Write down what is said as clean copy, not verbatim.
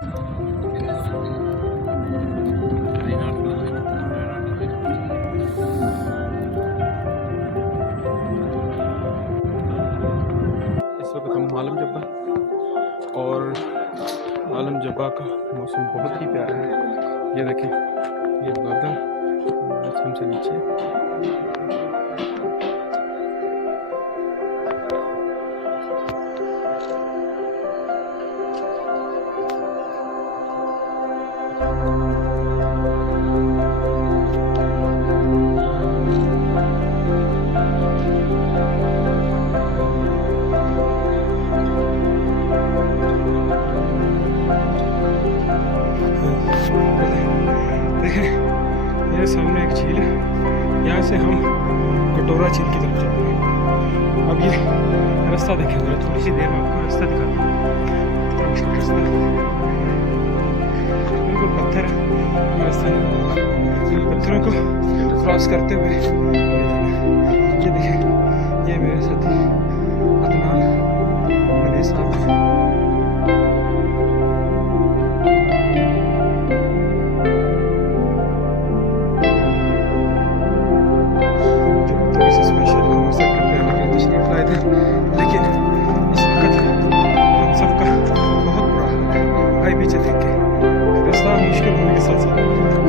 इस वक्त हम आलम जब्बा, और आलम जब्बा का मौसम बहुत ही प्यारा है। ये देखें, ये बादल मौसम से नीचे। ये सामने एक झील है, यहाँ से हम कटोरा झील की तरफ जाएंगे। अब ये रास्ता देखेंगे, थोड़ी सी देर में आपको रास्ता दिखाता हूँ। मुश्किल रास्ता, बिल्कुल पत्थर है, रास्ता नहीं, इन पत्थरों को क्रॉस करते हुए ये देखें, ये मेरे साथी अदनान मेरे साथ है। लेकिन इस वक्त हम सबका बहुत बुरा हाल है। भाई पीछे देख के रास्ता मुश्किल होने के साथ साथ